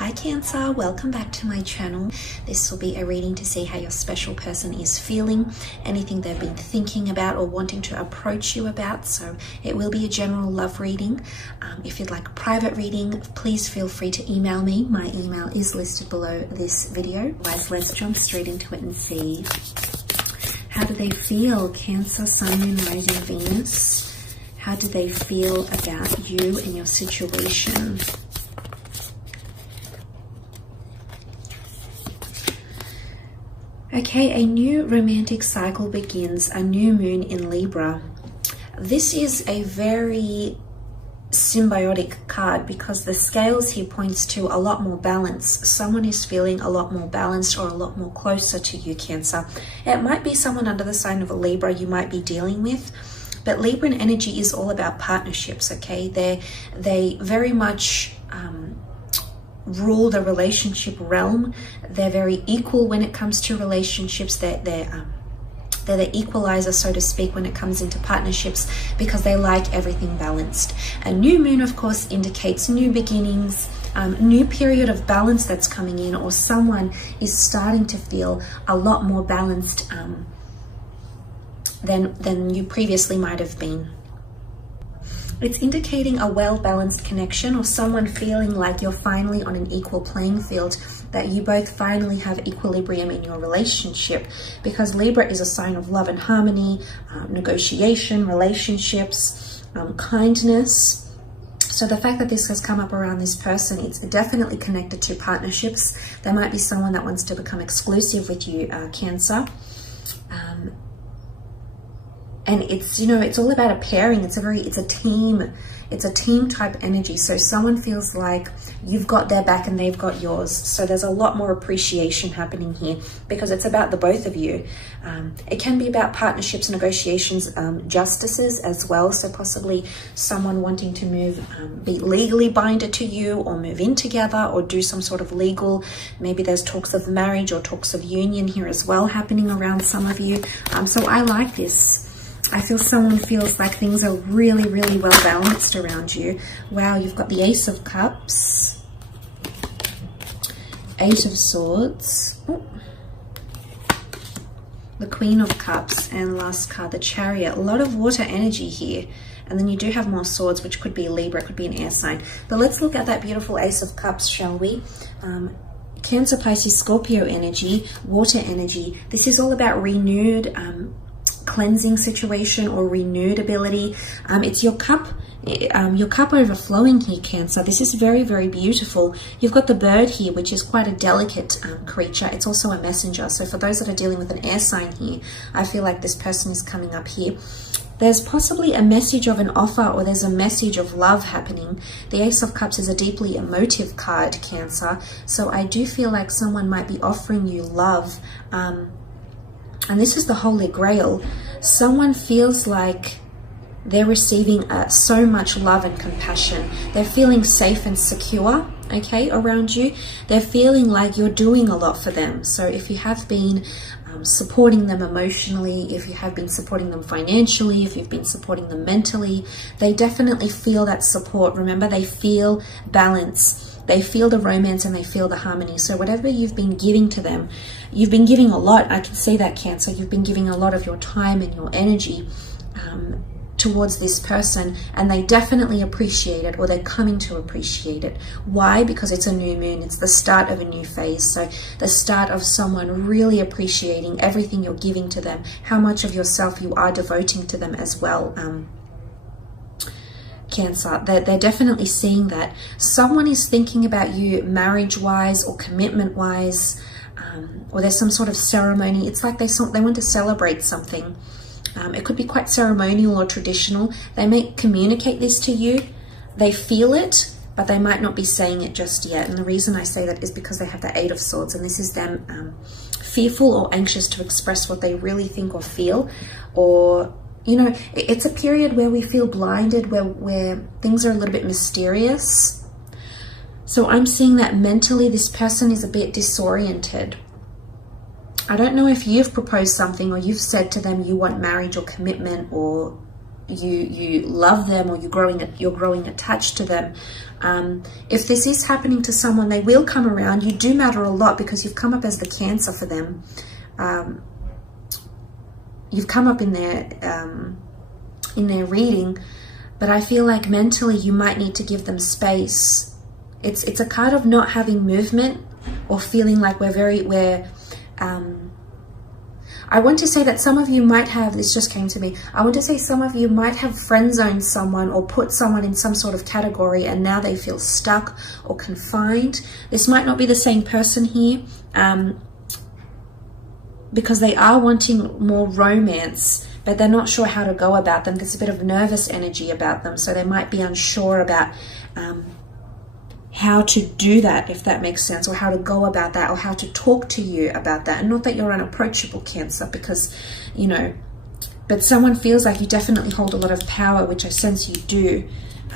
Hi Cancer, welcome back to my channel. This will be a reading to see how your special person is feeling, anything they've been thinking about or wanting to approach you about. So it will be a general love reading. If you'd like a private reading, please feel free to email me. My email is listed below this video. Guys, let's jump straight into it and see. How do they feel? Cancer, Sun, Moon, Rising, Venus. How do they feel about you and your situation? Okay, a new romantic cycle begins, a new moon in Libra. This is a very symbiotic card because the scales here points to a lot more balance. Someone is feeling a lot more balanced or a lot more closer to you, Cancer. It might be someone under the sign of a Libra you might be dealing with, but Libran energy is all about partnerships, okay? They very much rule the relationship realm. They're very equal when it comes to relationships. They're the equalizer, so to speak, when it comes into partnerships because they like everything balanced. A new moon, of course, indicates new beginnings, new period of balance that's coming in, or someone is starting to feel a lot more balanced than you previously might have been. It's indicating a well-balanced connection or someone feeling like you're finally on an equal playing field, that you both finally have equilibrium in your relationship, because Libra is a sign of love and harmony, negotiation, relationships, kindness. So the fact that this has come up around this person, it's definitely connected to partnerships. There might be someone that wants to become exclusive with you, Cancer. And it's, you know, it's all about a pairing. It's a team type energy. So someone feels like you've got their back and they've got yours. So there's a lot more appreciation happening here because it's about the both of you. It can be about partnerships, negotiations, justices as well. So possibly someone wanting to move, be legally binded to you or move in together or do some sort of legal, maybe there's talks of marriage or talks of union here as well happening around some of you. So I like this. I feel someone feels like things are really, really well balanced around you. Wow, you've got the Ace of Cups, Eight of Swords, the Queen of Cups, and last card, the Chariot. A lot of water energy here. And then you do have more swords, which could be Libra, could be an air sign. But let's look at that beautiful Ace of Cups, shall we? Cancer, Pisces, Scorpio energy, water energy. This is all about renewed cleansing situation or renewed ability. It's your cup overflowing here, Cancer. This is very, very beautiful. You've got the bird here, which is quite a delicate creature. It's also a messenger. So for those that are dealing with an air sign here, I feel like this person is coming up here. There's possibly a message of an offer, or there's a message of love happening. The Ace of Cups is a deeply emotive card, Cancer. So I do feel like someone might be offering you love. And this is the Holy Grail. Someone feels like they're receiving so much love and compassion. They're feeling safe and secure, okay, around you. They're feeling like you're doing a lot for them. So if you have been supporting them emotionally, if you have been supporting them financially, if you've been supporting them mentally, they definitely feel that support. Remember, they feel balance. They feel the romance and they feel the harmony. So whatever you've been giving to them, you've been giving a lot. I can see that, Cancer. You've been giving a lot of your time and your energy towards this person, and they definitely appreciate it, or they're coming to appreciate it. Why? Because it's a new moon. It's the start of a new phase. So the start of someone really appreciating everything you're giving to them, how much of yourself you are devoting to them as well. Cancer, they're definitely seeing that. Someone is thinking about you marriage-wise or commitment-wise, or there's some sort of ceremony. It's like they want to celebrate something. It could be quite ceremonial or traditional. They may communicate this to you. They feel it, but they might not be saying it just yet. And the reason I say that is because they have the Eight of Swords, and this is them fearful or anxious to express what they really think or feel, or you know, it's a period where we feel blinded, where things are a little bit mysterious. So I'm seeing that mentally this person is a bit disoriented. I don't know if you've proposed something or you've said to them you want marriage or commitment or you love them, or you're growing attached to them. If this is happening to someone, they will come around. You do matter a lot because you've come up as the Cancer for them. You've come up in their reading, but I feel like mentally you might need to give them space. It's a card of not having movement, or feeling like I want to say that some of you might have, this just came to me, I want to say some of you might have friend zoned someone or put someone in some sort of category, and now they feel stuck or confined. This might not be the same person here, because they are wanting more romance, but they're not sure how to go about them. There's a bit of nervous energy about them, so they might be unsure about how to do that, if that makes sense, or how to go about that, or how to talk to you about that. And not that you're unapproachable, Cancer, because, you know, but someone feels like you definitely hold a lot of power, which I sense you do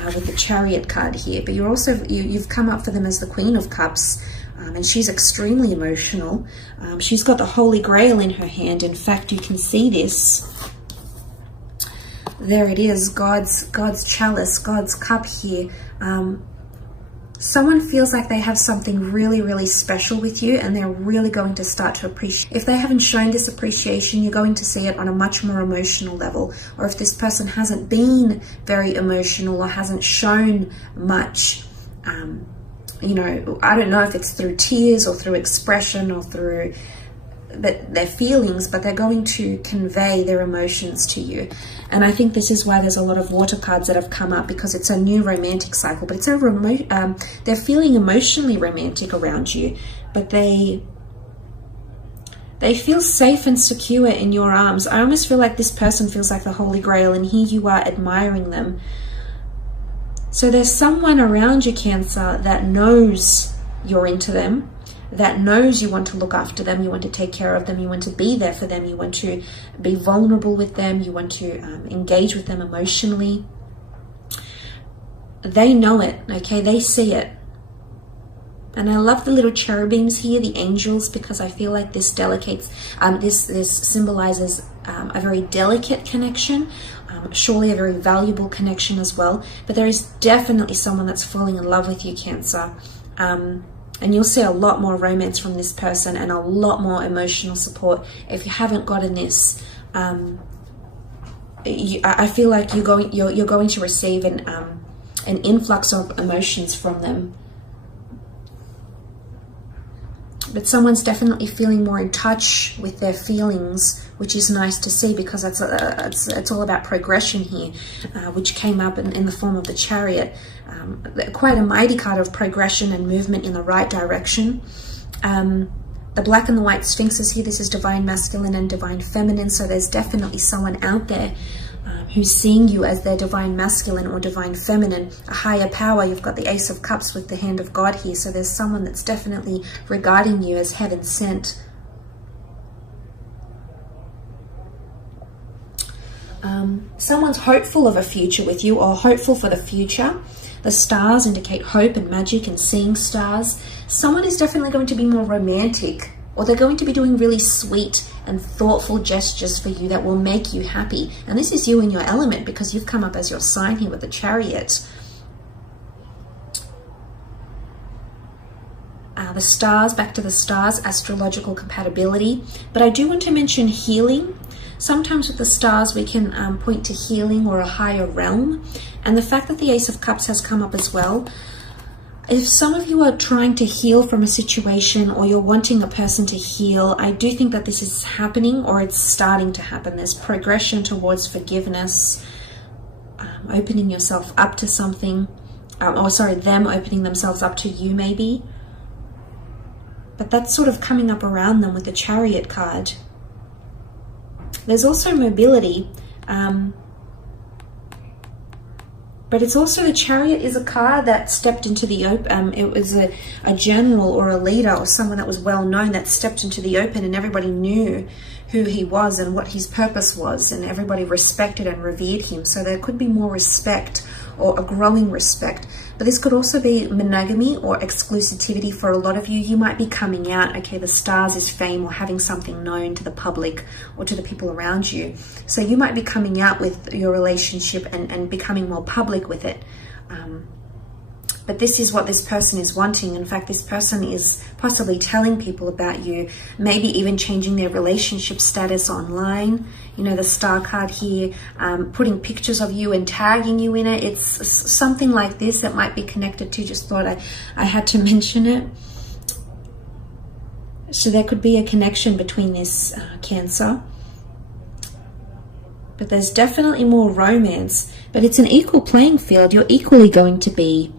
with the Chariot card here. But you're also, you've come up for them as the Queen of Cups, and she's extremely emotional. She's got the Holy Grail in her hand. In fact, you can see this. There it is, God's chalice, God's cup here. Someone feels like they have something really, really special with you, and they're really going to start to appreciate. If they haven't shown this appreciation, you're going to see it on a much more emotional level. Or if this person hasn't been very emotional or hasn't shown much, you know, I don't know if it's through tears or through expression or through their feelings, but they're going to convey their emotions to you. And I think this is why there's a lot of water cards that have come up, because it's a new romantic cycle, but it's a they're feeling emotionally romantic around you, but they feel safe and secure in your arms. I almost feel like this person feels like the Holy Grail, and here you are admiring them. So there's someone around you, Cancer, that knows you're into them, that knows you want to look after them, you want to take care of them, you want to be there for them, you want to be vulnerable with them, you want to engage with them emotionally. They know it, okay? They see it. And I love the little cherubims here, the angels, because I feel like this this symbolizes a very delicate connection, surely a very valuable connection as well. But there is definitely someone that's falling in love with you, Cancer. And you'll see a lot more romance from this person, and a lot more emotional support. If you haven't gotten this, I feel like you're going to receive an influx of emotions from them. But someone's definitely feeling more in touch with their feelings, which is nice to see, because it's all about progression here, which came up in the form of the Chariot. Quite a mighty card of progression and movement in the right direction. The black and the white sphinxes here, this is divine masculine and divine feminine, so there's definitely someone out there who's seeing you as their divine masculine or divine feminine, a higher power. You've got the Ace of Cups with the hand of God here, so there's someone that's definitely regarding you as heaven sent. Someone's hopeful of a future with you, or hopeful for the future. The stars indicate hope and magic and seeing stars. Someone is definitely going to be more romantic, or they're going to be doing really sweet and thoughtful gestures for you that will make you happy. And this is you in your element, because you've come up as your sign here with the Chariot. The stars, back to the stars, astrological compatibility. But I do want to mention healing. Sometimes with the stars we can point to healing or a higher realm. And the fact that the Ace of Cups has come up as well, if some of you are trying to heal from a situation, or you're wanting a person to heal, I do think that this is happening, or it's starting to happen. There's progression towards forgiveness, opening yourself up to something, them opening themselves up to you maybe. But that's sort of coming up around them with the Chariot card. There's also mobility, but it's also, the Chariot is a card that stepped into the open. It was a general or a leader or someone that was well known that stepped into the open, and everybody knew who he was and what his purpose was, and everybody respected and revered him. So there could be more respect, or a growing respect. But this could also be monogamy or exclusivity for a lot of you. You might be coming out, okay, the stars is fame or having something known to the public or to the people around you. So you might be coming out with your relationship and becoming more public with it. But this is what this person is wanting. In fact, this person is possibly telling people about you, maybe even changing their relationship status online. You know, the star card here, putting pictures of you and tagging you in it. It's something like this that might be connected to. Just thought I had to mention it. So there could be a connection between this Cancer. But there's definitely more romance. But it's an equal playing field. You're equally going to be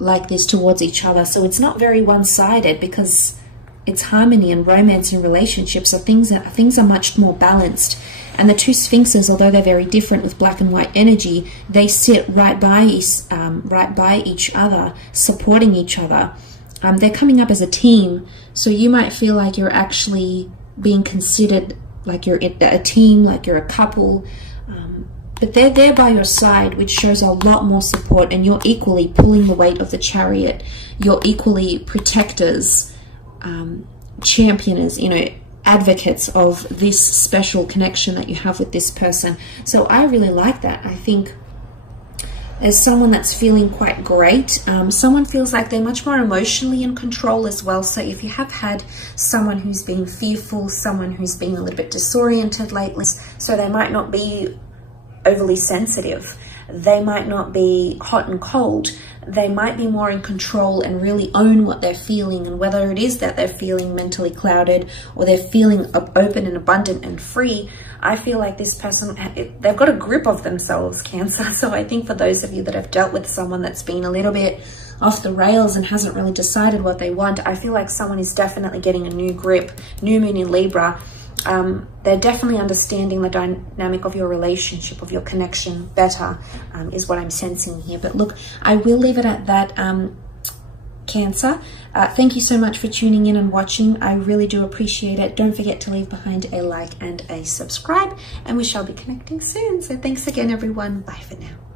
like this towards each other. So it's not very one-sided, because it's harmony and romance and relationships are things are much more balanced. And the two sphinxes, although they're very different with black and white energy, they sit right by each other, supporting each other. They're coming up as a team. So you might feel like you're actually being considered like you're a team, like you're a couple. But they're there by your side, which shows a lot more support, and you're equally pulling the weight of the Chariot. You're equally protectors, championers, you know, advocates of this special connection that you have with this person. So I really like that. I think there's someone that's feeling quite great. Someone feels like they're much more emotionally in control as well. So if you have had someone who's been fearful, someone who's been a little bit disoriented lately, so they might not be overly sensitive, they might not be hot and cold, they might be more in control and really own what they're feeling, and whether it is that they're feeling mentally clouded or they're feeling open and abundant and free, I feel like this person, they've got a grip of themselves, Cancer. So I think for those of you that have dealt with someone that's been a little bit off the rails and hasn't really decided what they want, I feel like someone is definitely getting a new grip. New moon in Libra. They're definitely understanding the dynamic of your relationship, of your connection better, is what I'm sensing here. But look, I will leave it at that, Cancer. Thank you so much for tuning in and watching. I really do appreciate it. Don't forget to leave behind a like and a subscribe, and we shall be connecting soon. So thanks again, everyone. Bye for now.